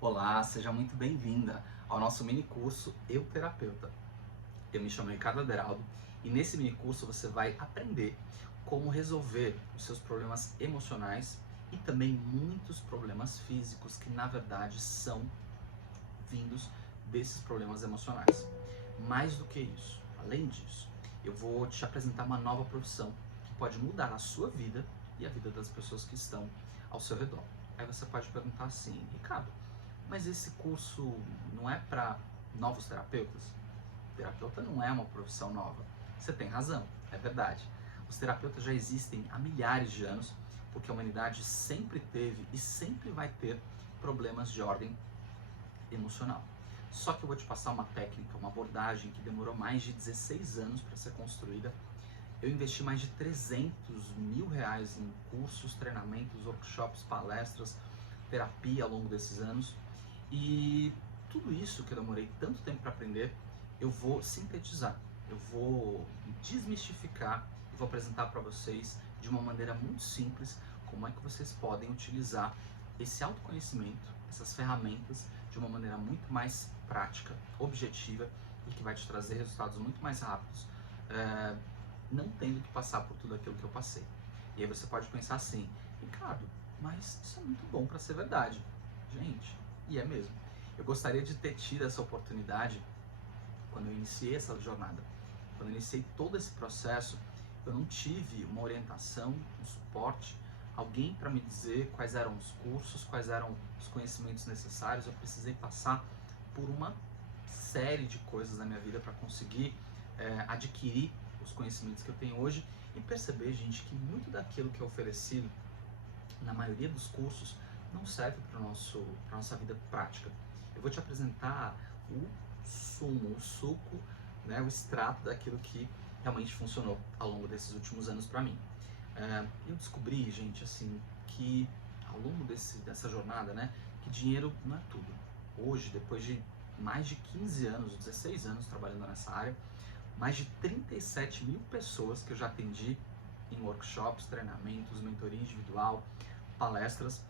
Olá, seja muito bem-vinda ao nosso mini curso Eu Terapeuta. Eu me chamo Ricardo Aderaldo e nesse mini curso você vai aprender como resolver os seus problemas emocionais e também muitos problemas físicos que na verdade são vindos desses problemas emocionais. Mais do que isso, além disso, eu vou te apresentar uma nova profissão que pode mudar a sua vida e a vida das pessoas que estão ao seu redor. Aí você pode perguntar assim, Ricardo, mas esse curso não é para novos terapeutas? Terapeuta não é uma profissão nova. Você tem razão, é verdade. Os terapeutas já existem há milhares de anos, porque a humanidade sempre teve e sempre vai ter problemas de ordem emocional. Só que eu vou te passar uma técnica, uma abordagem que demorou mais de 16 anos para ser construída. Eu investi mais de 300 mil reais em cursos, treinamentos, workshops, palestras, terapia ao longo desses anos. E tudo isso que eu demorei tanto tempo para aprender, eu vou sintetizar, eu vou desmistificar e vou apresentar para vocês de uma maneira muito simples como é que vocês podem utilizar esse autoconhecimento, essas ferramentas de uma maneira muito mais prática, objetiva e que vai te trazer resultados muito mais rápidos, não tendo que passar por tudo aquilo que eu passei. E aí você pode pensar assim, Ricardo, mas isso é muito bom para ser verdade. Gente, e é mesmo. Eu gostaria de ter tido essa oportunidade quando eu iniciei essa jornada. Quando eu iniciei todo esse processo, eu não tive uma orientação, um suporte, alguém para me dizer quais eram os cursos, quais eram os conhecimentos necessários. Eu precisei passar por uma série de coisas na minha vida para conseguir adquirir os conhecimentos que eu tenho hoje e perceber, gente, que muito daquilo que é oferecido na maioria dos cursos não serve para a nossa vida prática. Eu vou te apresentar o sumo, o suco, né, o extrato daquilo que realmente funcionou ao longo desses últimos anos para mim. Eu descobri, gente, assim, que ao longo dessa jornada, né, que dinheiro não é tudo. Hoje, depois de mais de 15 anos, 16 anos trabalhando nessa área, mais de 37 mil pessoas que eu já atendi em workshops, treinamentos, mentoria individual, palestras,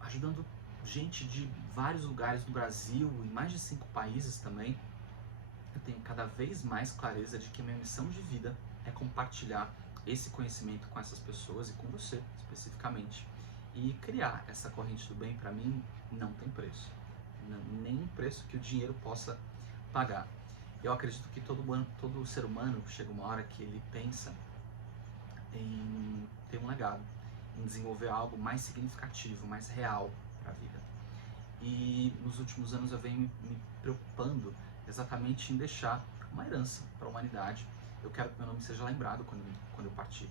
ajudando gente de vários lugares do Brasil, em mais de 5 países também. Eu tenho cada vez mais clareza de que a minha missão de vida é compartilhar esse conhecimento com essas pessoas e com você especificamente. E criar essa corrente do bem, para mim, não tem preço. Nenhum preço que o dinheiro possa pagar. Eu acredito que todo ser humano chega uma hora que ele pensa em ter um legado, em desenvolver algo mais significativo, mais real para a vida. E nos últimos anos eu venho me preocupando exatamente em deixar uma herança para a humanidade. Eu quero que meu nome seja lembrado quando eu partir.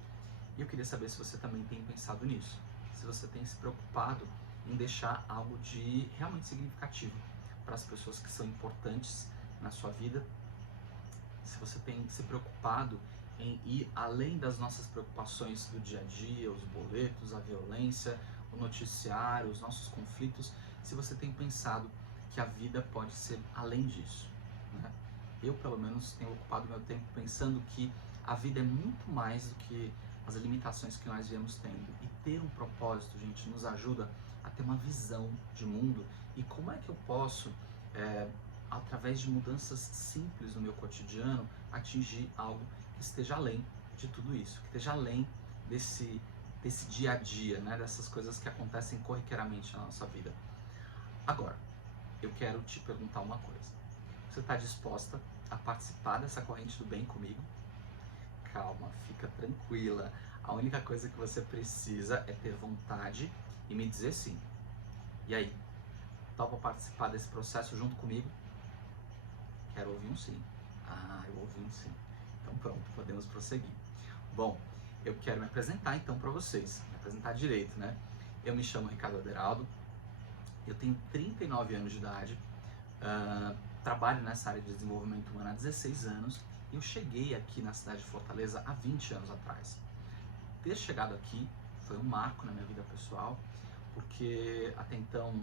E eu queria saber se você também tem pensado nisso, se você tem se preocupado em deixar algo de realmente significativo para as pessoas que são importantes na sua vida, se você tem se preocupado em ir além das nossas preocupações do dia a dia, os boletos, a violência, o noticiário, os nossos conflitos, se você tem pensado que a vida pode ser além disso, né? Eu, pelo menos, tenho ocupado meu tempo pensando que a vida é muito mais do que as limitações que nós viemos tendo. E ter um propósito, gente, nos ajuda a ter uma visão de mundo. E como é que eu posso, através de mudanças simples no meu cotidiano, atingir algo que esteja além de tudo isso, que esteja além desse dia a dia, né? Dessas coisas que acontecem corriqueiramente na nossa vida. Agora, eu quero te perguntar uma coisa. Você está disposta a participar dessa corrente do bem comigo? Calma, fica tranquila. A única coisa que você precisa é ter vontade e me dizer sim. E aí, topa participar desse processo junto comigo? Quero ouvir um sim. Ah, eu ouvi um sim. Então pronto, podemos prosseguir. Bom, eu quero me apresentar então para vocês, me apresentar direito, né? Eu me chamo Ricardo Aderaldo, eu tenho 39 anos de idade, trabalho nessa área de desenvolvimento humano há 16 anos e eu cheguei aqui na cidade de Fortaleza há 20 anos atrás. Ter chegado aqui foi um marco na minha vida pessoal, porque até então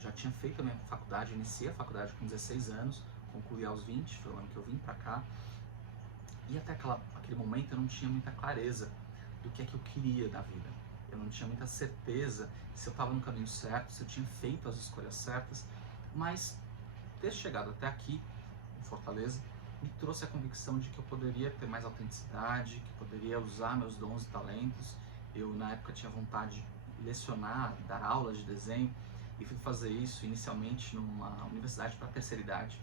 já tinha feito a minha faculdade, iniciei a faculdade com 16 anos, concluí aos 20, foi o ano que eu vim para cá, e até aquele momento eu não tinha muita clareza do que é que eu queria da vida. eu não tinha muita certeza se eu estava no caminho certo, se eu tinha feito as escolhas certas, mas ter chegado até aqui, em Fortaleza, me trouxe a convicção de que eu poderia ter mais autenticidade, que poderia usar meus dons e talentos. Eu, na época, tinha vontade de lecionar, dar aulas de desenho, e fui fazer isso inicialmente numa universidade para a terceira idade.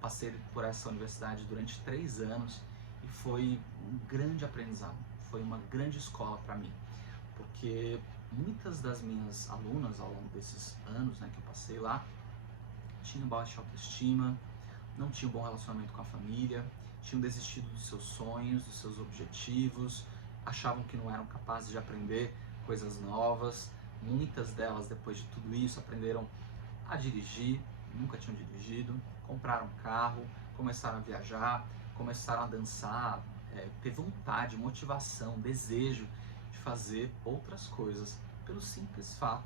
Passei por essa universidade durante 3 anos e foi um grande aprendizado, foi uma grande escola para mim, porque muitas das minhas alunas ao longo desses anos, né, que eu passei lá, tinham baixa autoestima, não tinham bom relacionamento com a família, tinham desistido dos seus sonhos, dos seus objetivos, achavam que não eram capazes de aprender coisas novas. Muitas delas, depois de tudo isso, aprenderam a dirigir, nunca tinham dirigido, compraram um carro, começaram a viajar, começaram a dançar, ter vontade, motivação, desejo de fazer outras coisas, pelo simples fato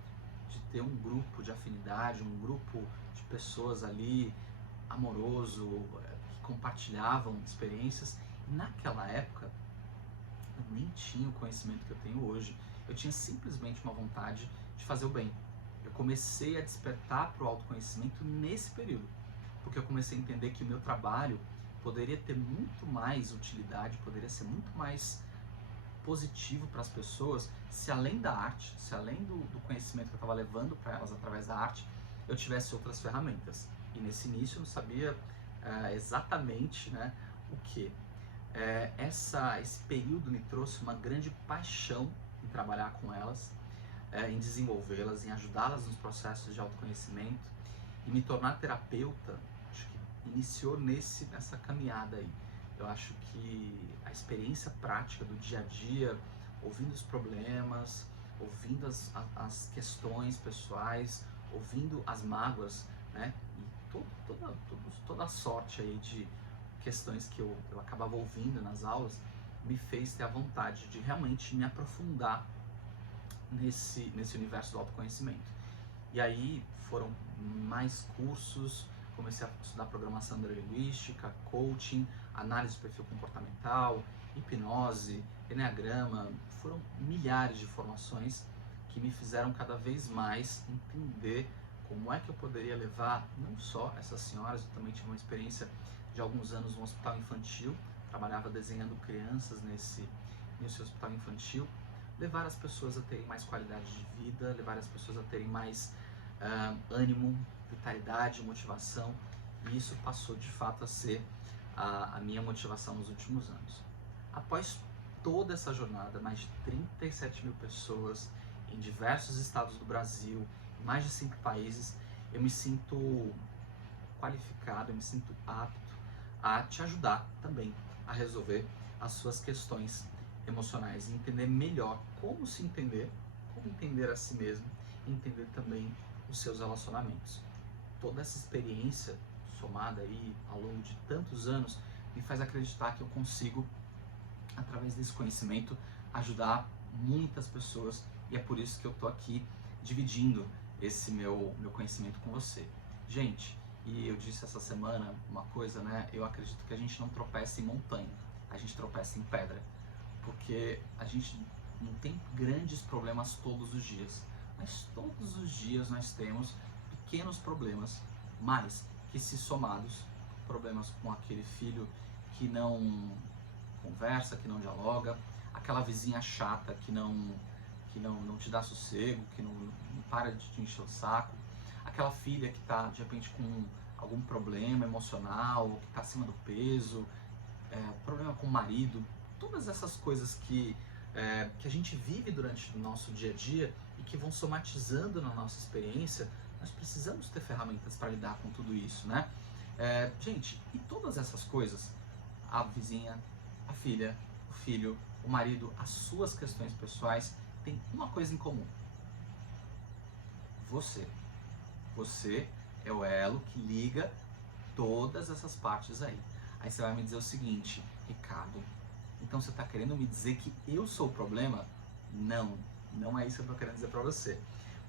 de ter um grupo de afinidade, um grupo de pessoas ali amoroso, que compartilhavam experiências. E naquela época eu nem tinha o conhecimento que eu tenho hoje, eu tinha simplesmente uma vontade de fazer o bem. Eu comecei a despertar para o autoconhecimento nesse período, porque eu comecei a entender que o meu trabalho poderia ter muito mais utilidade, poderia ser muito mais positivo para as pessoas, se além da arte, se além do conhecimento que eu estava levando para elas através da arte, eu tivesse outras ferramentas. E nesse início eu não sabia exatamente, né, o que. Esse período me trouxe uma grande paixão em trabalhar com elas, em desenvolvê-las, em ajudá-las nos processos de autoconhecimento, e me tornar terapeuta. Acho que iniciou nessa caminhada aí. Eu acho que a experiência prática do dia a dia, ouvindo os problemas, ouvindo as questões pessoais, ouvindo as mágoas, né, e toda a sorte aí de questões que eu acabava ouvindo nas aulas, me fez ter a vontade de realmente me aprofundar nesse universo do autoconhecimento. E aí foram mais cursos, comecei a estudar programação neurolinguística, coaching, análise do perfil comportamental, hipnose, enneagrama. Foram milhares de formações que me fizeram cada vez mais entender como é que eu poderia levar não só essas senhoras. Eu também tive uma experiência de alguns anos no hospital infantil, trabalhava desenhando crianças nesse hospital infantil, levar as pessoas a terem mais qualidade de vida, levar as pessoas a terem mais ânimo, vitalidade, motivação, e isso passou de fato a ser a minha motivação nos últimos anos. Após toda essa jornada, mais de 37 mil pessoas em diversos estados do Brasil, em mais de 5 países, eu me sinto qualificado, eu me sinto apto a te ajudar também a resolver as suas questões emocionais e entender melhor como se entender, como entender a si mesmo e entender também os seus relacionamentos. Toda essa experiência somada aí ao longo de tantos anos me faz acreditar que eu consigo, através desse conhecimento, ajudar muitas pessoas, e é por isso que eu tô aqui dividindo esse meu conhecimento com você. Gente, e eu disse essa semana uma coisa, né? Eu acredito que a gente não tropeça em montanha, a gente tropeça em pedra, porque a gente não tem grandes problemas todos os dias, mas todos os dias nós temos pequenos problemas, mas que, se somados, problemas com aquele filho que não conversa, que não dialoga, aquela vizinha chata que não te dá sossego, que não para de te encher o saco, aquela filha que está de repente com algum problema emocional, que está acima do peso, problema com o marido, todas essas coisas que a gente vive durante o nosso dia a dia e que vão somatizando na nossa experiência. Nós precisamos ter ferramentas para lidar com tudo isso, né? Gente, e todas essas coisas, a vizinha, a filha, o filho, o marido, as suas questões pessoais, tem uma coisa em comum: você. Você é o elo que liga todas essas partes aí. Aí você vai me dizer o seguinte: Ricardo, então você está querendo me dizer que eu sou o problema? Não, não é isso que eu estou querendo dizer para você.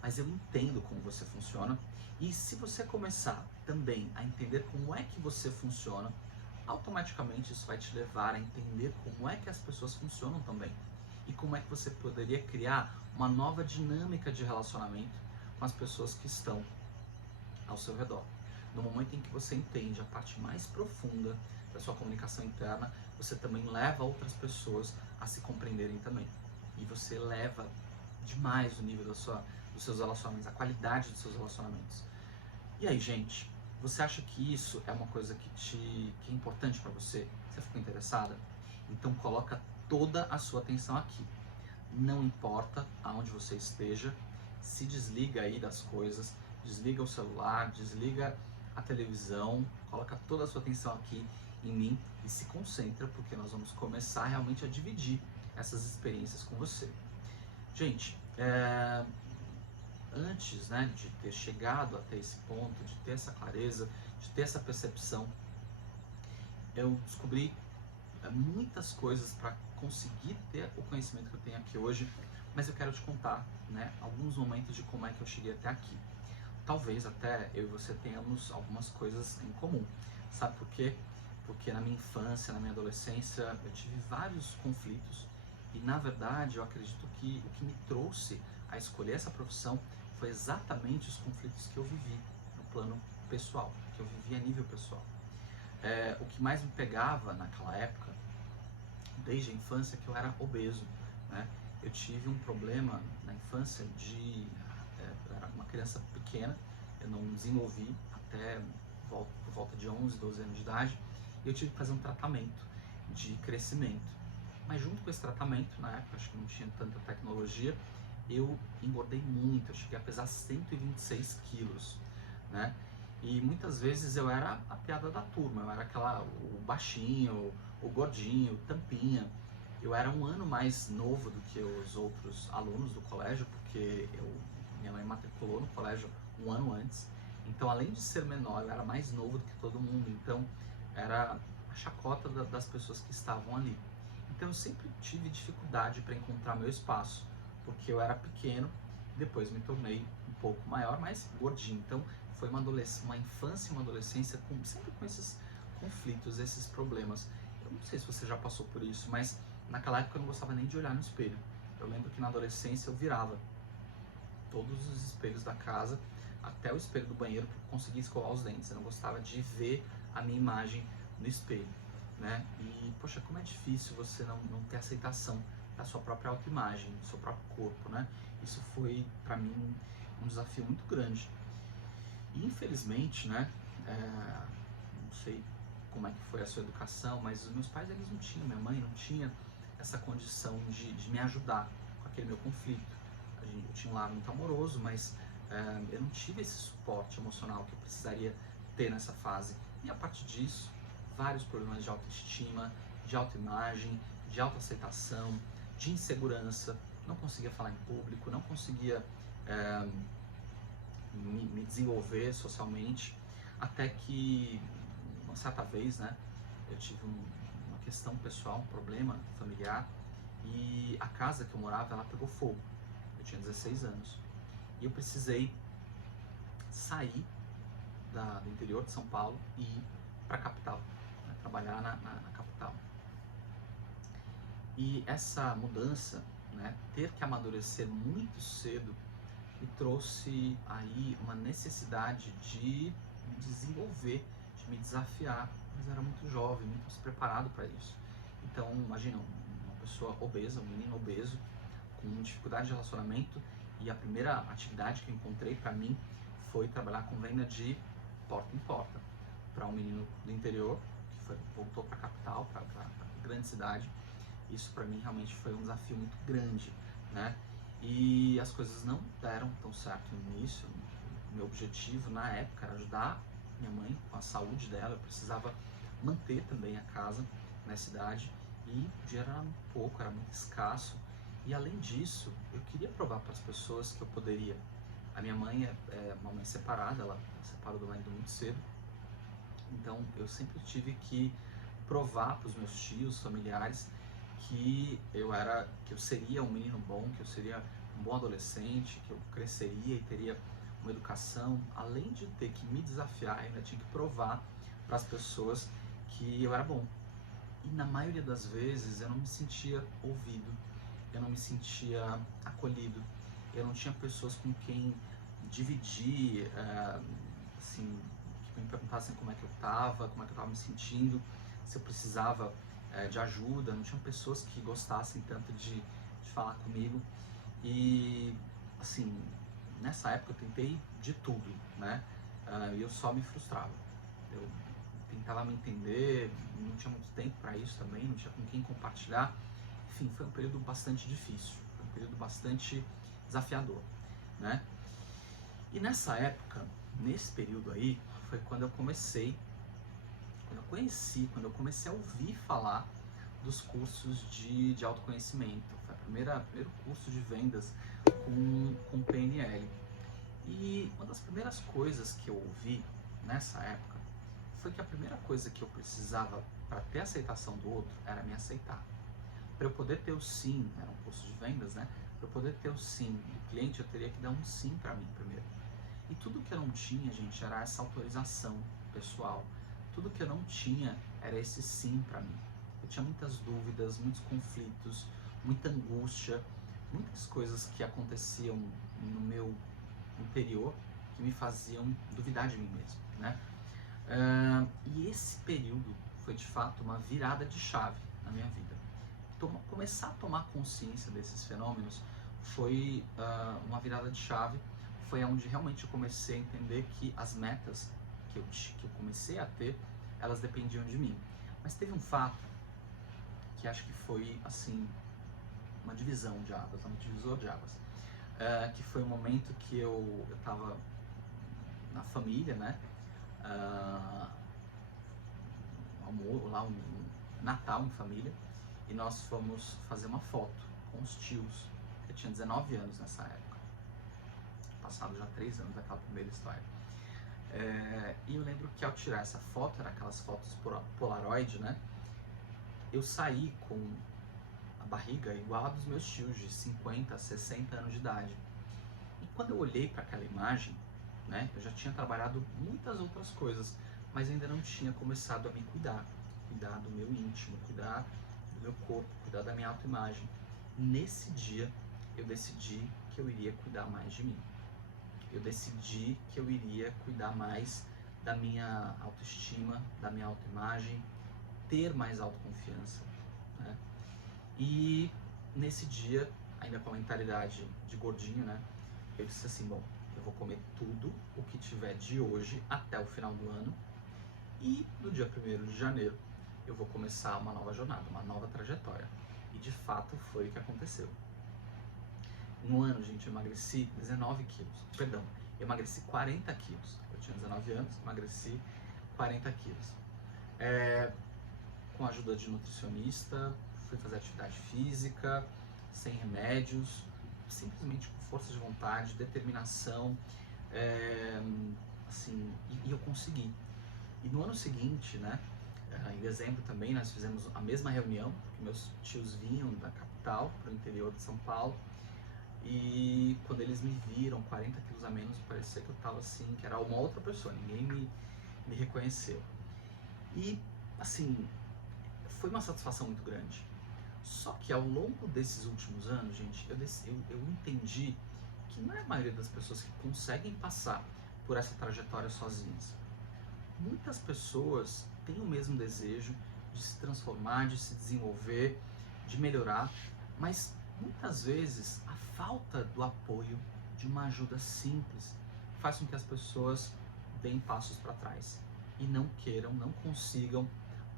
Mas eu entendo como você funciona, e se você começar também a entender como é que você funciona, automaticamente isso vai te levar a entender como é que as pessoas funcionam também. e como é que você poderia criar uma nova dinâmica de relacionamento com as pessoas que estão ao seu redor. No momento em que você entende a parte mais profunda da sua comunicação interna, você também leva outras pessoas a se compreenderem também. E você eleva demais o nível dos seus relacionamentos, a qualidade dos seus relacionamentos. E aí, gente, você acha que isso é uma coisa que é importante para você? Você ficou interessada? Então coloca toda a sua atenção aqui. Não importa aonde você esteja, se desliga aí das coisas, desliga o celular, desliga a televisão, coloca toda a sua atenção aqui em mim e se concentra, porque nós vamos começar realmente a dividir essas experiências com você. Gente, antes, né, de ter chegado até esse ponto, de ter essa clareza, de ter essa percepção, eu descobri muitas coisas para conseguir ter o conhecimento que eu tenho aqui hoje, mas eu quero te contar, né, alguns momentos de como é que eu cheguei até aqui. Talvez até eu e você tenhamos algumas coisas em comum. Sabe por quê? Porque na minha infância, na minha adolescência, eu tive vários conflitos e, na verdade, eu acredito que o que me trouxe a escolher essa profissão foi exatamente os conflitos que eu vivi no plano pessoal, que eu vivi a nível pessoal. O que mais me pegava naquela época, desde a infância, é que eu era obeso, né? Eu tive um problema na infância eu era uma criança pequena, eu não desenvolvi até por volta de 11, 12 anos de idade, e eu tive que fazer um tratamento de crescimento. Mas junto com esse tratamento, na época acho que não tinha tanta tecnologia, eu engordei muito, eu cheguei a pesar 126 quilos, né? E muitas vezes eu era a piada da turma, eu era o baixinho, o gordinho, o tampinha. Eu era um ano mais novo do que os outros alunos do colégio, porque minha mãe matriculou no colégio um ano antes. Então, além de ser menor, eu era mais novo do que todo mundo. Então, era a chacota das pessoas que estavam ali. Então, eu sempre tive dificuldade para encontrar meu espaço, porque eu era pequeno, depois me tornei um pouco maior, mas gordinho. Então, foi uma infância e uma adolescência sempre com esses conflitos, esses problemas. Eu não sei se você já passou por isso, mas naquela época eu não gostava nem de olhar no espelho. Eu lembro que na adolescência eu virava todos os espelhos da casa, até o espelho do banheiro, para conseguir escovar os dentes. Eu não gostava de ver a minha imagem no espelho, né? E, poxa, como é difícil você não ter aceitação da sua própria autoimagem, do seu próprio corpo, né? Isso foi, para mim, um desafio muito grande. E, infelizmente, né, não sei como é que foi a sua educação, mas os meus pais, eles não tinham, minha mãe não tinha essa condição de me ajudar com aquele meu conflito. Eu tinha um lar muito amoroso, mas eu não tive esse suporte emocional que eu precisaria ter nessa fase. E a partir disso, vários problemas de autoestima, de autoimagem, de autoaceitação, de insegurança, não conseguia falar em público, não conseguia me desenvolver socialmente, até que uma certa vez, né, eu tive uma questão pessoal, um problema familiar, e a casa que eu morava, ela pegou fogo. Eu tinha 16 anos e eu precisei sair do interior de São Paulo e ir para a capital, né, trabalhar na capital. E essa mudança, né, ter que amadurecer muito cedo, me trouxe aí uma necessidade de me desenvolver, de me desafiar, mas eu era muito jovem, muito despreparado para isso. Então, imagina, uma pessoa obesa, um menino obeso, com dificuldade de relacionamento, e a primeira atividade que eu encontrei para mim foi trabalhar com venda de porta em porta para um menino do interior que voltou para a capital, para a grande cidade. Isso para mim realmente foi um desafio muito grande, né? E as coisas não deram tão certo no início. O meu objetivo na época era ajudar minha mãe com a saúde dela. Eu precisava manter também a casa na cidade e o dinheiro era muito pouco, era muito escasso. E além disso, eu queria provar para as pessoas que eu poderia. A minha mãe é uma mãe separada, ela separou do marido muito cedo. Então eu sempre tive que provar para os meus tios, familiares, que eu seria um menino bom, que eu seria um bom adolescente, que eu cresceria e teria uma educação. Além de ter que me desafiar, eu ainda tinha que provar para as pessoas que eu era bom. E na maioria das vezes eu não me sentia ouvido, eu não me sentia acolhido, eu não tinha pessoas com quem dividir, assim, que me perguntassem como é que eu estava, como é que eu estava me sentindo, se eu precisava de ajuda, não tinham pessoas que gostassem tanto de falar comigo. E, assim, nessa época eu tentei de tudo, né? E eu só me frustrava. Eu tentava me entender, não tinha muito tempo para isso também, não tinha com quem compartilhar. Enfim, foi um período bastante difícil, foi um período bastante desafiador, né? E nessa época, nesse período aí, foi quando eu comecei, quando eu comecei a ouvir falar dos cursos de autoconhecimento. Foi o primeiro curso de vendas com PNL. E uma das primeiras coisas que eu ouvi nessa época foi que a primeira coisa que eu precisava para ter aceitação do outro era me aceitar. Para eu poder ter o sim, era um curso de vendas, né? Para eu poder ter o sim do cliente, eu teria que dar um sim para mim primeiro. E tudo que eu não tinha, gente, era essa autorização pessoal. Tudo que eu não tinha era esse sim para mim. Eu tinha muitas dúvidas, muitos conflitos, muita angústia, muitas coisas que aconteciam no meu interior que me faziam duvidar de mim mesmo, né? E esse período foi de fato uma virada de chave na minha vida. Começar a tomar consciência desses fenômenos foi uma virada de chave, foi onde realmente eu comecei a entender que as metas que eu comecei a ter, elas dependiam de mim. Mas teve um fato que acho que foi assim uma divisão de águas, um divisor de águas, que foi o momento que eu estava na família, né? Um Natal em família, e nós fomos fazer uma foto com os tios. Eu tinha 19 anos nessa época, passado já 3 anos daquela primeira história. E eu lembro que ao tirar essa foto, era aquelas fotos Polaroid, né? Eu saí com a barriga igual a dos meus tios, de 50, 60 anos de idade. E quando eu olhei para aquela imagem, né, eu já tinha trabalhado muitas outras coisas, mas ainda não tinha começado a me cuidar do meu íntimo, cuidar do meu corpo, cuidar da minha autoimagem. Nesse dia, eu decidi que eu iria cuidar mais de mim. Eu decidi que eu iria cuidar mais da minha autoestima, da minha autoimagem, ter mais autoconfiança, né? E nesse dia, ainda com a mentalidade de gordinho, né, eu disse assim, bom, eu vou comer tudo o que tiver de hoje até o final do ano, e no dia 1º de janeiro eu vou começar uma nova jornada, uma nova trajetória. E de fato foi o que aconteceu. Em um ano, gente, eu emagreci 19 quilos. Perdão, eu emagreci 40 quilos. Eu tinha 19 anos, emagreci 40 quilos. Com a ajuda de nutricionista, fui fazer atividade física, sem remédios, simplesmente com força de vontade, determinação, assim, e eu consegui. E no ano seguinte, né, em dezembro também, nós fizemos a mesma reunião, porque meus tios vinham da capital para o interior de São Paulo, e quando eles me viram 40 quilos a menos, parecia que eu estava assim, que era uma outra pessoa, ninguém me reconheceu. E, assim, foi uma satisfação muito grande. Só que ao longo desses últimos anos, gente, eu entendi que não é a maioria das pessoas que conseguem passar por essa trajetória sozinhas. Muitas pessoas têm o mesmo desejo de se transformar, de se desenvolver, de melhorar, mas muitas vezes a falta do apoio, de uma ajuda simples, faz com que as pessoas deem passos para trás e não queiram, não consigam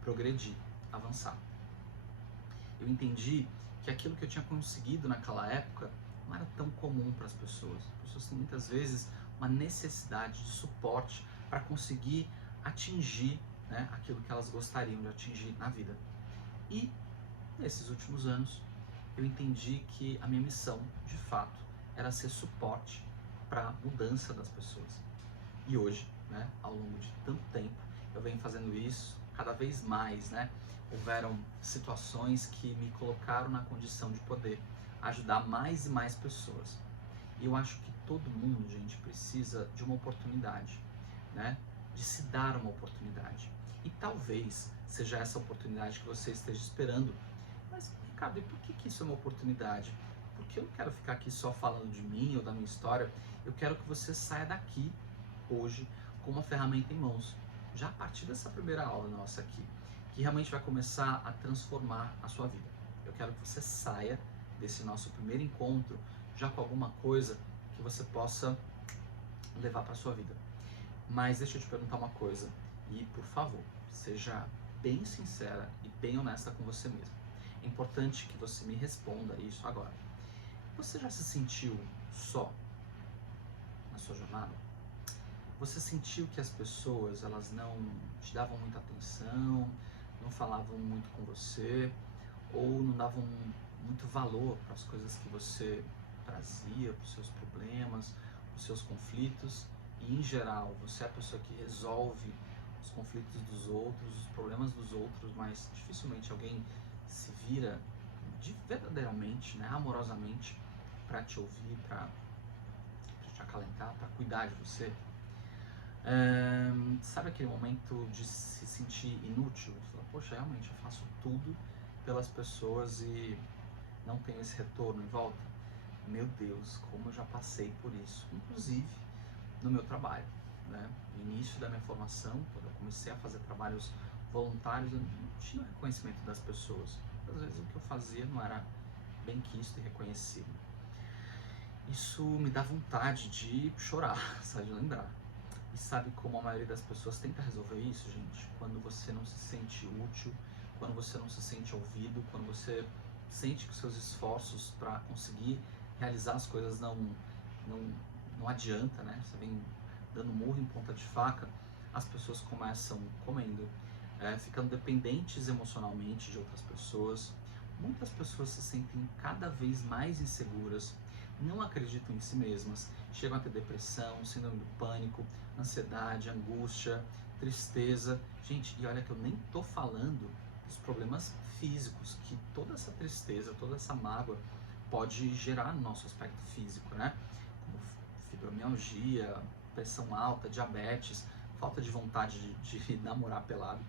progredir, avançar. Eu entendi que aquilo que eu tinha conseguido naquela época não era tão comum para as pessoas. As pessoas têm muitas vezes uma necessidade de suporte para conseguir atingir, né, aquilo que elas gostariam de atingir na vida. E nesses últimos anos eu entendi que a minha missão, de fato, era ser suporte para a mudança das pessoas. E hoje, né, ao longo de tanto tempo, eu venho fazendo isso cada vez mais, né? Houveram situações que me colocaram na condição de poder ajudar mais e mais pessoas. E eu acho que todo mundo, gente, precisa de uma oportunidade, né? De se dar uma oportunidade. E talvez seja essa oportunidade que você esteja esperando. Mas Ricardo, e por que isso é uma oportunidade? Porque eu não quero ficar aqui só falando de mim ou da minha história, eu quero que você saia daqui hoje com uma ferramenta em mãos, já a partir dessa primeira aula nossa aqui, que realmente vai começar a transformar a sua vida. Eu quero que você saia desse nosso primeiro encontro já com alguma coisa que você possa levar para a sua vida. Mas deixa eu te perguntar uma coisa, e por favor, seja bem sincera e bem honesta com você mesmo. É importante que você me responda isso agora. Você já se sentiu só na sua jornada? Você sentiu que as pessoas, elas não te davam muita atenção, não falavam muito com você, ou não davam muito valor para as coisas que você trazia, para os seus problemas, para os seus conflitos, e em geral, você é a pessoa que resolve os conflitos dos outros, os problemas dos outros, mas dificilmente alguém se vira verdadeiramente, né, amorosamente, para te ouvir, para te acalentar, para cuidar de você. Sabe aquele momento de se sentir inútil? De falar, poxa, realmente eu faço tudo pelas pessoas e não tenho esse retorno em volta? Meu Deus, como eu já passei por isso, inclusive no meu trabalho, né? No início da minha formação, quando eu comecei a fazer trabalhos voluntários, eu não tinha reconhecimento das pessoas. Às vezes o que eu fazia não era bem quisto e reconhecido. Isso me dá vontade de chorar, só de lembrar. E sabe como a maioria das pessoas tenta resolver isso, gente? Quando você não se sente útil, quando você não se sente ouvido, quando você sente que os seus esforços para conseguir realizar as coisas não adianta, né? Você vem dando murro em ponta de faca, as pessoas começam comendo, ficando dependentes emocionalmente de outras pessoas. Muitas pessoas se sentem cada vez mais inseguras, não acreditam em si mesmas, chegam a ter depressão, síndrome do pânico, ansiedade, angústia, tristeza. Gente, e olha que eu nem tô falando dos problemas físicos que toda essa tristeza, toda essa mágoa pode gerar no nosso aspecto físico, né? Como fibromialgia, pressão alta, diabetes, falta de vontade de namorar pelado,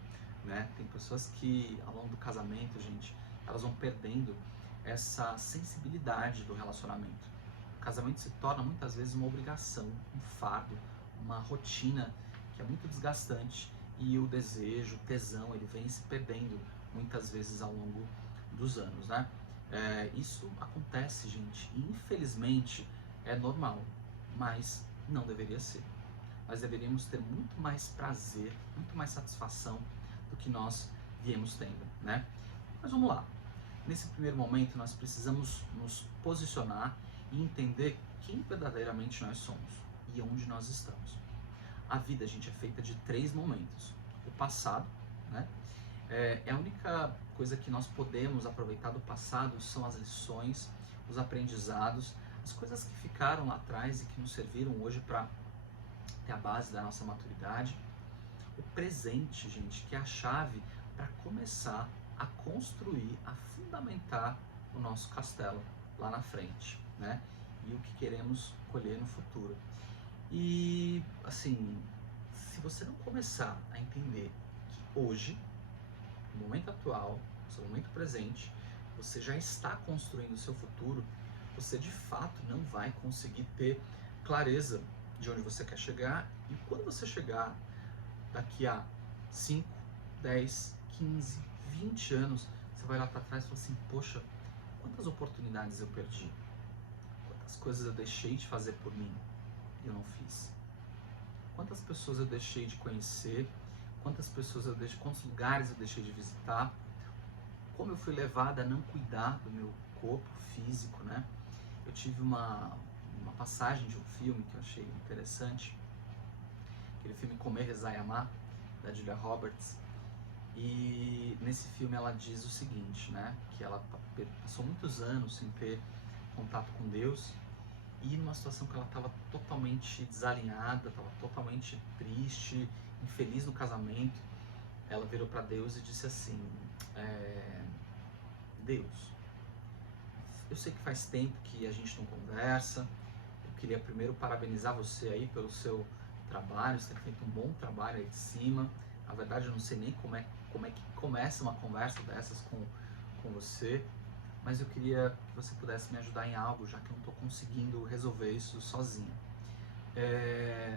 né? Tem pessoas que ao longo do casamento, gente, elas vão perdendo essa sensibilidade do relacionamento. O casamento se torna muitas vezes uma obrigação, um fardo, uma rotina que é muito desgastante, e o desejo, o tesão, ele vem se perdendo muitas vezes ao longo dos anos, né? Isso acontece, gente, e infelizmente é normal, mas não deveria ser. Nós deveríamos ter muito mais prazer, muito mais satisfação do que nós viemos tendo, né? Mas vamos lá. Nesse primeiro momento, nós precisamos nos posicionar e entender quem verdadeiramente nós somos e onde nós estamos. A vida, gente, é feita de 3 momentos. O passado, né? A única coisa que nós podemos aproveitar do passado são as lições, os aprendizados, as coisas que ficaram lá atrás e que nos serviram hoje para ter a base da nossa maturidade. O presente, gente, que é a chave para começar a construir, a fundamentar o nosso castelo lá na frente, né? E o que queremos colher no futuro. E, assim, se você não começar a entender que hoje, no momento atual, no seu momento presente, você já está construindo o seu futuro, você de fato não vai conseguir ter clareza de onde você quer chegar, e quando você chegar daqui a 5, 10, 15, 20 anos, você vai lá para trás e fala assim, poxa, quantas oportunidades eu perdi? Quantas coisas eu deixei de fazer por mim e eu não fiz? Quantas pessoas eu deixei de conhecer? Quantos lugares eu deixei de visitar? Como eu fui levada a não cuidar do meu corpo físico, né? Eu tive uma passagem de um filme que eu achei interessante, aquele filme Comer, Rezar e Amar, da Julia Roberts. E nesse filme ela diz o seguinte, né? Que ela passou muitos anos sem ter contato com Deus, e numa situação que ela estava totalmente desalinhada, estava totalmente triste, infeliz no casamento, ela virou para Deus e disse assim, Deus, eu sei que faz tempo que a gente não conversa, eu queria primeiro parabenizar você aí pelo seu trabalho, você tem feito um bom trabalho aí de cima. Na verdade eu não sei nem como é que começa uma conversa dessas com você, mas eu queria que você pudesse me ajudar em algo, já que eu não estou conseguindo resolver isso sozinho.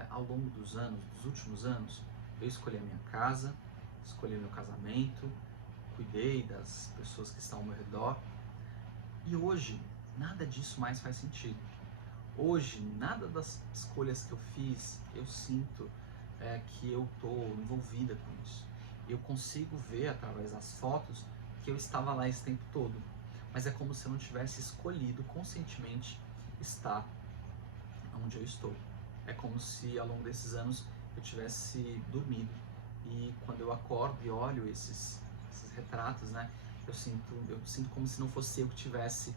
Ao longo dos anos, dos últimos anos, eu escolhi a minha casa, escolhi meu casamento, cuidei das pessoas que estão ao meu redor, e hoje nada disso mais faz sentido. Hoje, nada das escolhas que eu fiz, eu sinto que eu estou envolvida com isso. Eu consigo ver através das fotos que eu estava lá esse tempo todo, mas é como se eu não tivesse escolhido conscientemente estar onde eu estou. É como se ao longo desses anos eu tivesse dormido, e quando eu acordo e olho esses retratos, né, eu sinto como se não fosse eu que tivesse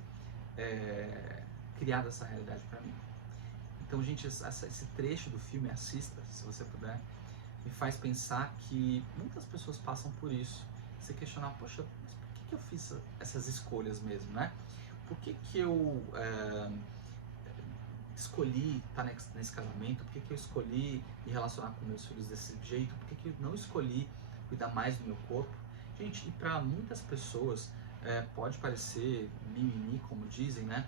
criado essa realidade para mim. Então, gente, esse trecho do filme, assista, se você puder, me faz pensar que muitas pessoas passam por isso. Você questionar, poxa, mas por que eu fiz essas escolhas mesmo, né? Por que eu escolhi estar nesse casamento? Por que eu escolhi me relacionar com meus filhos desse jeito? Por que eu não escolhi cuidar mais do meu corpo? Gente, e para muitas pessoas pode parecer mimimi, como dizem, né?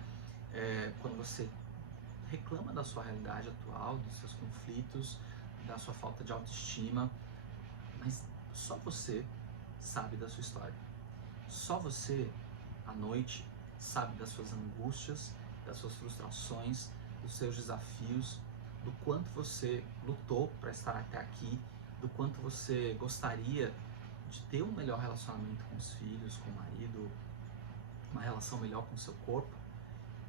Quando você reclama da sua realidade atual, dos seus conflitos, da sua falta de autoestima, mas só você sabe da sua história. Só você, à noite, sabe das suas angústias, das suas frustrações, dos seus desafios, do quanto você lutou para estar até aqui, do quanto você gostaria de ter um melhor relacionamento com os filhos, com o marido, uma relação melhor com o seu corpo.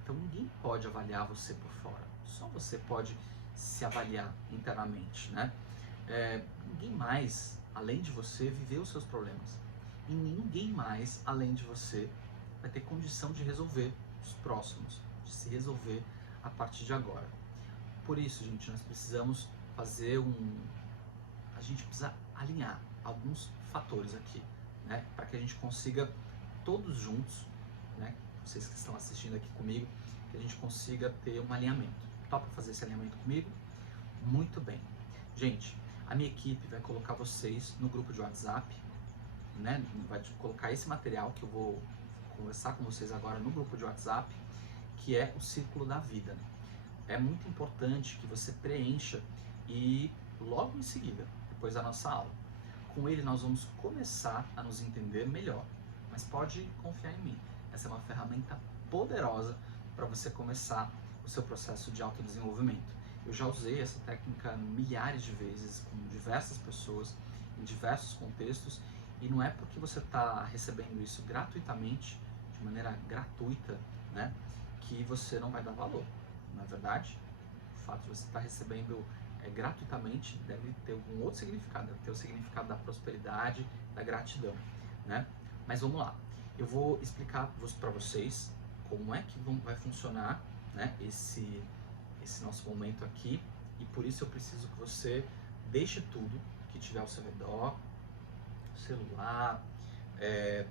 Então ninguém pode avaliar você por fora, só você pode se avaliar internamente, né? Ninguém mais, além de você, viveu os seus problemas. E ninguém mais, além de você, vai ter condição de resolver os próximos, de se resolver a partir de agora. Por isso, gente, nós precisamos a gente precisa alinhar alguns fatores aqui, né? Para que a gente consiga todos juntos, né? Vocês que estão assistindo aqui comigo, que a gente consiga ter um alinhamento. Topa fazer esse alinhamento comigo? Muito bem. Gente, a minha equipe vai colocar vocês no grupo de WhatsApp, né? Vai colocar esse material que eu vou conversar com vocês agora no grupo de WhatsApp, que é o Círculo da Vida. É muito importante que você preencha e logo em seguida, depois da nossa aula, com ele nós vamos começar a nos entender melhor. Mas pode confiar em mim, essa é uma ferramenta poderosa para você começar o seu processo de autodesenvolvimento. Eu já usei essa técnica milhares de vezes com diversas pessoas, em diversos contextos, e não é porque você está recebendo isso gratuitamente, de maneira gratuita, né, que você não vai dar valor. Na verdade, o fato de você estar recebendo gratuitamente deve ter algum outro significado, deve ter o significado da prosperidade, da gratidão, né? Mas vamos lá, eu vou explicar para vocês como é que vai funcionar, né, esse nosso momento aqui, e por isso eu preciso que você deixe tudo que tiver ao seu redor, celular,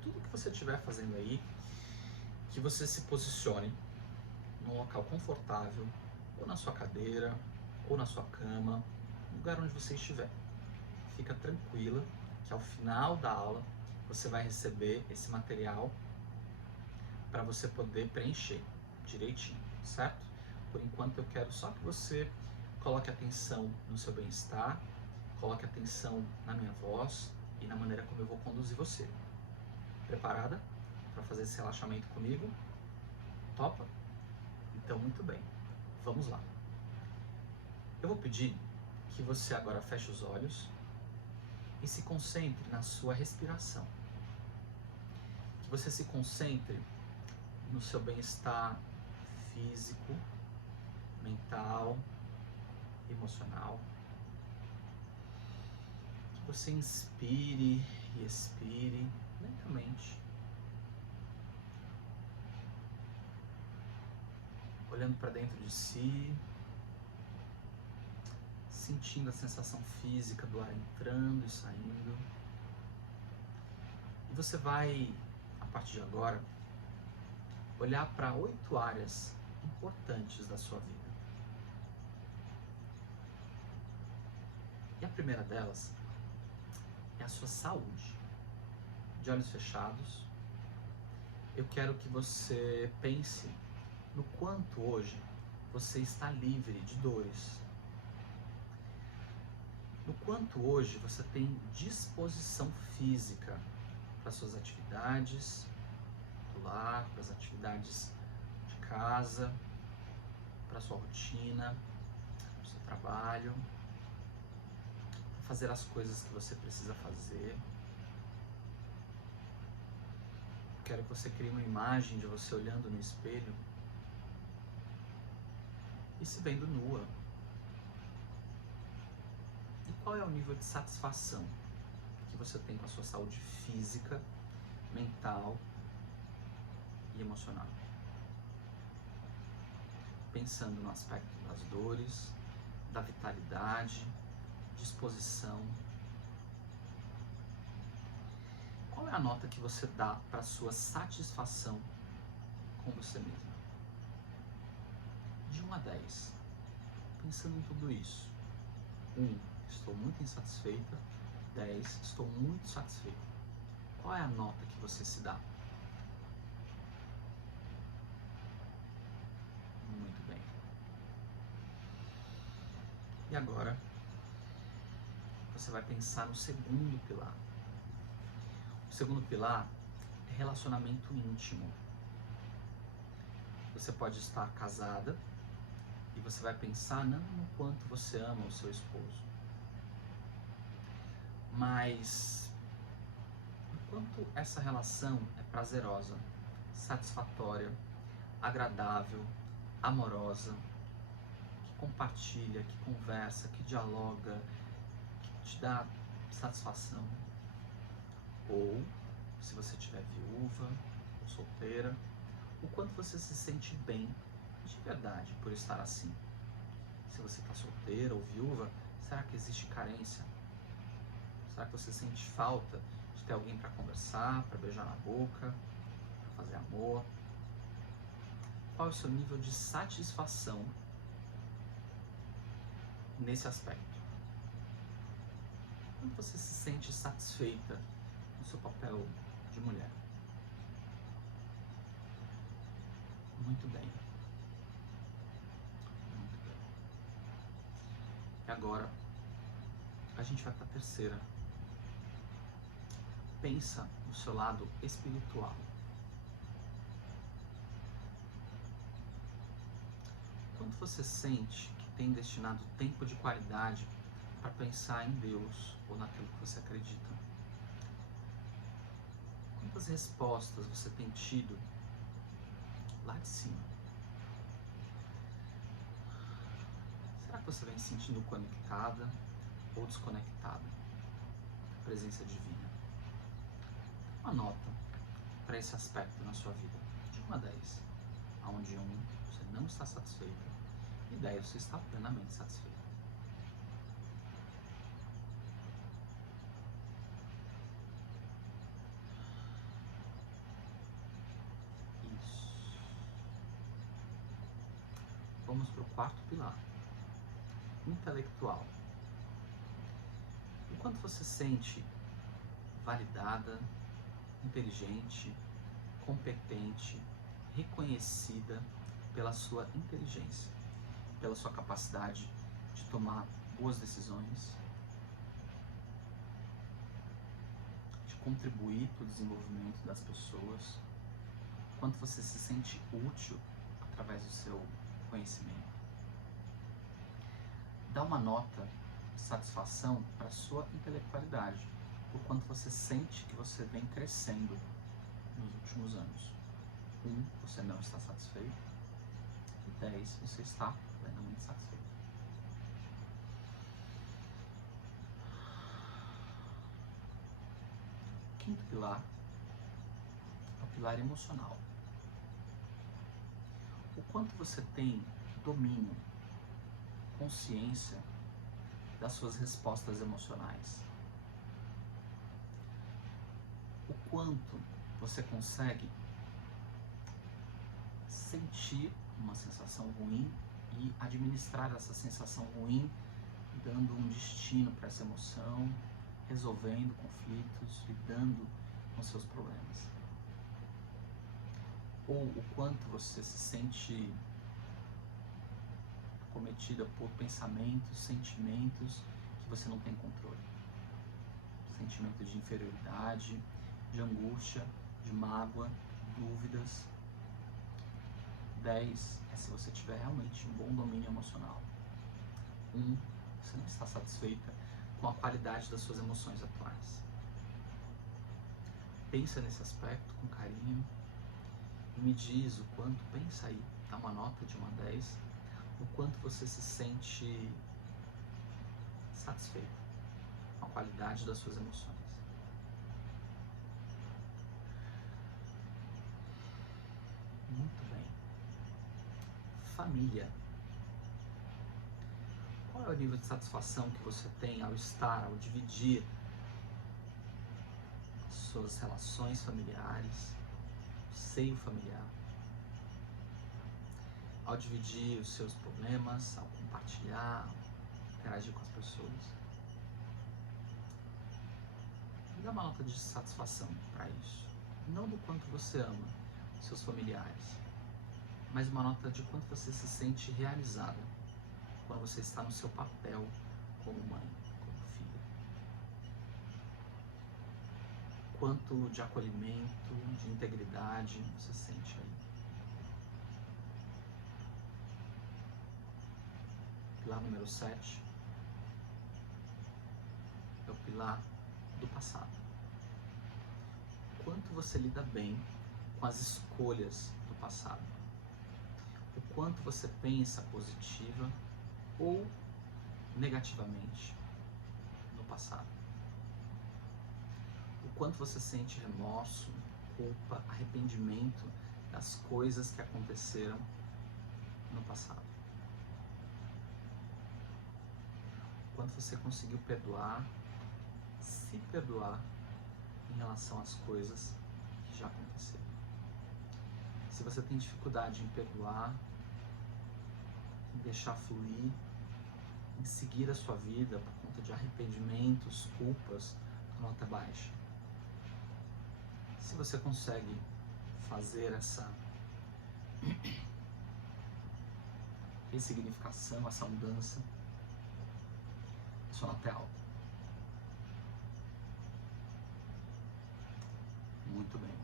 tudo que você estiver fazendo aí, que você se posicione num local confortável, ou na sua cadeira, ou na sua cama, no lugar onde você estiver. Fica tranquila que ao final da aula você vai receber esse material para você poder preencher direitinho, certo? Por enquanto eu quero só que você coloque atenção no seu bem-estar, coloque atenção na minha voz e na maneira como eu vou conduzir você. Preparada para fazer esse relaxamento comigo? Topa? Então, muito bem, vamos lá. Eu vou pedir que você agora feche os olhos e se concentre na sua respiração. Que você se concentre no seu bem-estar físico, mental, emocional. Que você inspire e expire lentamente, olhando para dentro de si, sentindo a sensação física do ar entrando e saindo. E você vai, a partir de agora, olhar para 8 áreas importantes da sua vida. E a primeira delas é a sua saúde. De olhos fechados, eu quero que você pense no quanto hoje você está livre de dores. No quanto hoje você tem disposição física para suas atividades do lar, para as atividades de casa, para sua rotina, para o seu trabalho, para fazer as coisas que você precisa fazer. Quero que você crie uma imagem de você olhando no espelho e se vendo nua. E qual é o nível de satisfação que você tem com a sua saúde física, mental e emocional? Pensando no aspecto das dores, da vitalidade, disposição. Qual é a nota que você dá para a sua satisfação com você mesma? De 1 a 10. Pensando em tudo isso. 1, estou muito insatisfeita. 10, estou muito satisfeita. Qual é a nota que você se dá? Muito bem. E agora, você vai pensar no segundo pilar. O segundo pilar é relacionamento íntimo. Você pode estar casada e você vai pensar não no quanto você ama o seu esposo, mas no quanto essa relação é prazerosa, satisfatória, agradável, amorosa, que compartilha, que conversa, que dialoga, que te dá satisfação. Ou, se você estiver viúva ou solteira, o quanto você se sente bem de verdade por estar assim. Se você está solteira ou viúva, será que existe carência? Será que você sente falta de ter alguém para conversar, para beijar na boca, para fazer amor? Qual é o seu nível de satisfação nesse aspecto? Quando você se sente satisfeita no seu papel de mulher? Muito bem. Muito bem. E agora, a gente vai para a terceira. Pensa no seu lado espiritual. Quanto você sente que tem destinado tempo de qualidade para pensar em Deus ou naquilo que você acredita? Quantas respostas você tem tido lá de cima? Será que você vem se sentindo conectada ou desconectada da presença divina? Uma nota para esse aspecto na sua vida, de 1 a 10, onde 1 você não está satisfeita e 10 você está plenamente satisfeita. Isso. Vamos para o quarto pilar, intelectual. O quanto você sente validada, inteligente, competente, reconhecida pela sua inteligência, pela sua capacidade de tomar boas decisões, de contribuir para o desenvolvimento das pessoas, quanto você se sente útil através do seu conhecimento. Dá uma nota de satisfação para a sua intelectualidade, por quanto você sente que você vem crescendo nos últimos anos. 1, você não está satisfeito, e 10, você está plenamente satisfeito. O quinto pilar é o pilar emocional. O quanto você tem domínio, consciência das suas respostas emocionais. O quanto você consegue sentir uma sensação ruim e administrar essa sensação ruim, dando um destino para essa emoção, resolvendo conflitos, lidando com seus problemas. ou o quanto você se sente cometida por pensamentos, sentimentos que você não tem controle. Sentimento de inferioridade, de angústia, de mágoa, dúvidas. 10 é se você tiver realmente um bom domínio emocional. 1, você não está satisfeita com a qualidade das suas emoções atuais. Pensa nesse aspecto com carinho e me diz o quanto, pensa aí, dá uma nota de 1 a 10, o quanto você se sente satisfeito com a qualidade das suas emoções. Muito bem. Família. Qual é o nível de satisfação que você tem ao estar, ao dividir suas relações familiares, seio familiar, ao dividir os seus problemas, ao compartilhar, ao interagir com as pessoas? Dá uma nota de satisfação para isso. Não do quanto você ama seus familiares, mas uma nota de quanto você se sente realizada quando você está no seu papel como mãe, como filha. Quanto de acolhimento, de integridade você sente aí. Pilar número 7 é o pilar do passado. Quanto você lida bem com as escolhas do passado. O quanto você pensa positiva ou negativamente no passado. O quanto você sente remorso, culpa, arrependimento das coisas que aconteceram no passado. O quanto você conseguiu perdoar, se perdoar em relação às coisas que já aconteceram. Se você tem dificuldade em perdoar, em deixar fluir, em seguir a sua vida por conta de arrependimentos, culpas, nota baixa. Se você consegue fazer essa ressignificação, essa mudança, sua nota é alta. Muito bem.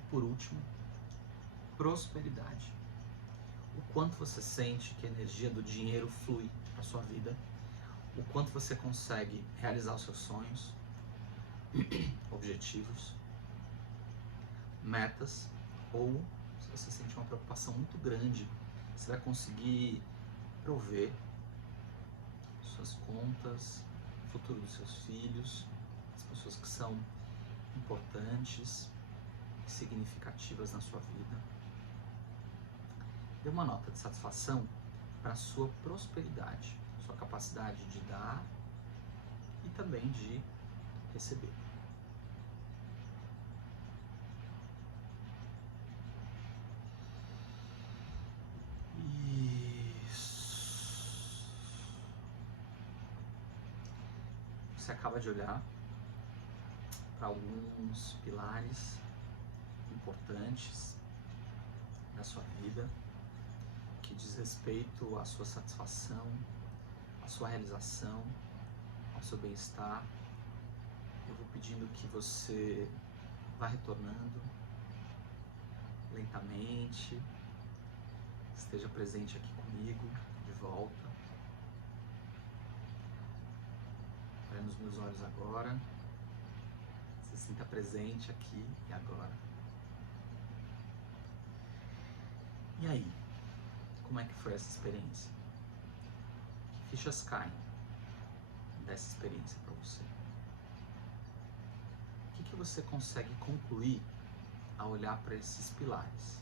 E por último, prosperidade. O quanto você sente que a energia do dinheiro flui para sua vida, o quanto você consegue realizar os seus sonhos, objetivos, metas, ou se você sente uma preocupação muito grande, você vai conseguir prover suas contas, o futuro dos seus filhos, as pessoas que são importantes e significativas na sua vida. Dê uma nota de satisfação para a sua prosperidade, sua capacidade de dar e também de receber. Isso. Você acaba de olhar para alguns pilares importantes da sua vida que diz respeito à sua satisfação, à sua realização, ao seu bem-estar. Eu vou pedindo que você vá retornando lentamente, esteja presente aqui comigo, de volta. Olha nos meus olhos agora, se sinta presente aqui e agora. E aí, como é que foi essa experiência? Que fichas caem dessa experiência para você? O que você consegue concluir ao olhar para esses pilares?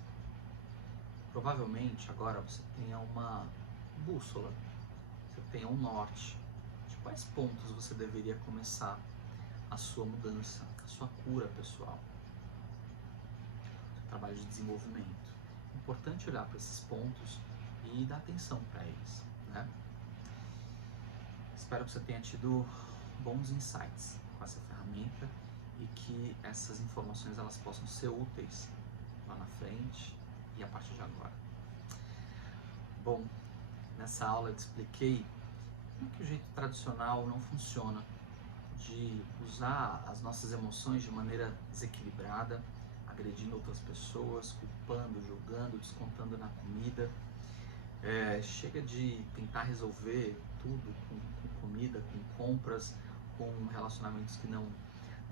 Provavelmente agora você tenha uma bússola, você tenha um norte de quais pontos você deveria começar a sua mudança, a sua cura pessoal, o seu trabalho de desenvolvimento. É importante olhar para esses pontos e dar atenção para eles, né? Espero que você tenha tido bons insights com essa ferramenta e que essas informações elas possam ser úteis lá na frente e a partir de agora. Bom, nessa aula eu te expliquei que o jeito tradicional não funciona, de usar as nossas emoções de maneira desequilibrada, agredindo outras pessoas, culpando, julgando, descontando na comida. Chega de tentar resolver tudo com comida, com compras, com relacionamentos que não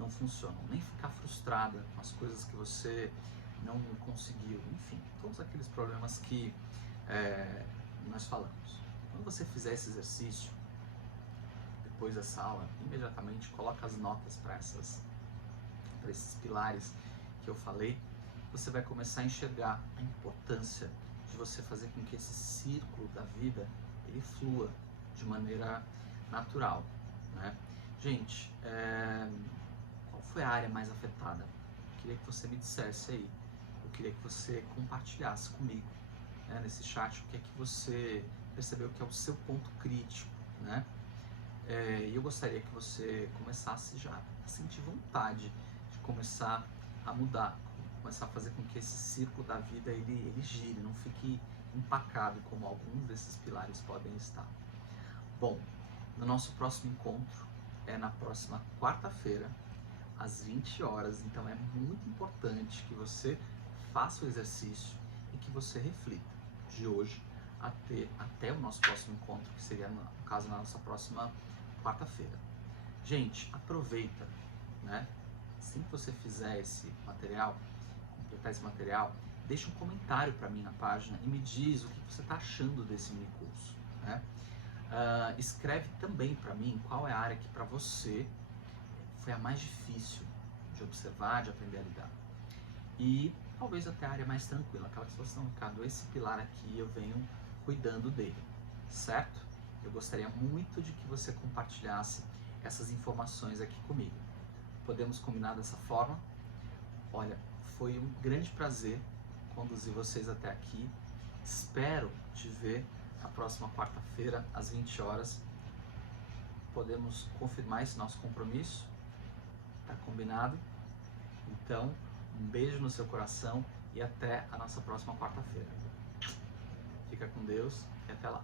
funcionam. Nem ficar frustrada com as coisas que você não conseguiu. Enfim, todos aqueles problemas que nós falamos. Quando você fizer esse exercício, depois dessa aula, imediatamente coloca as notas para esses pilares que eu falei. Você vai começar a enxergar a importância de você fazer com que esse círculo da vida ele flua de maneira natural, né? Gente, qual foi a área mais afetada? Eu queria que você me dissesse aí. Eu queria que você compartilhasse comigo, né, nesse chat, o que é que você percebeu que é o seu ponto crítico, né? E eu gostaria que você começasse já a sentir vontade de começar a mudar, começar a fazer com que esse círculo da vida ele gire, não fique empacado como alguns desses pilares podem estar. Bom, no nosso próximo encontro é na próxima quarta-feira, às 20 horas, então é muito importante que você faça o exercício e que você reflita de hoje até o nosso próximo encontro, que seria, no caso, na nossa próxima quarta-feira. Gente, aproveita, né? Assim que você fizer esse material, completar esse material, deixa um comentário para mim na página e me diz o que você está achando desse mini curso, né? Escreve também para mim qual é a área que para você foi a mais difícil de observar, de aprender a lidar. E talvez até a área mais tranquila, aquela situação, Ricardo, esse pilar aqui eu venho cuidando dele, certo? Eu gostaria muito de que você compartilhasse essas informações aqui comigo. Podemos combinar dessa forma? Olha, foi um grande prazer conduzir vocês até aqui. Espero te ver na próxima quarta-feira, às 20 horas. Podemos confirmar esse nosso compromisso? Tá combinado? Então, um beijo no seu coração e até a nossa próxima quarta-feira. Fica com Deus e até lá.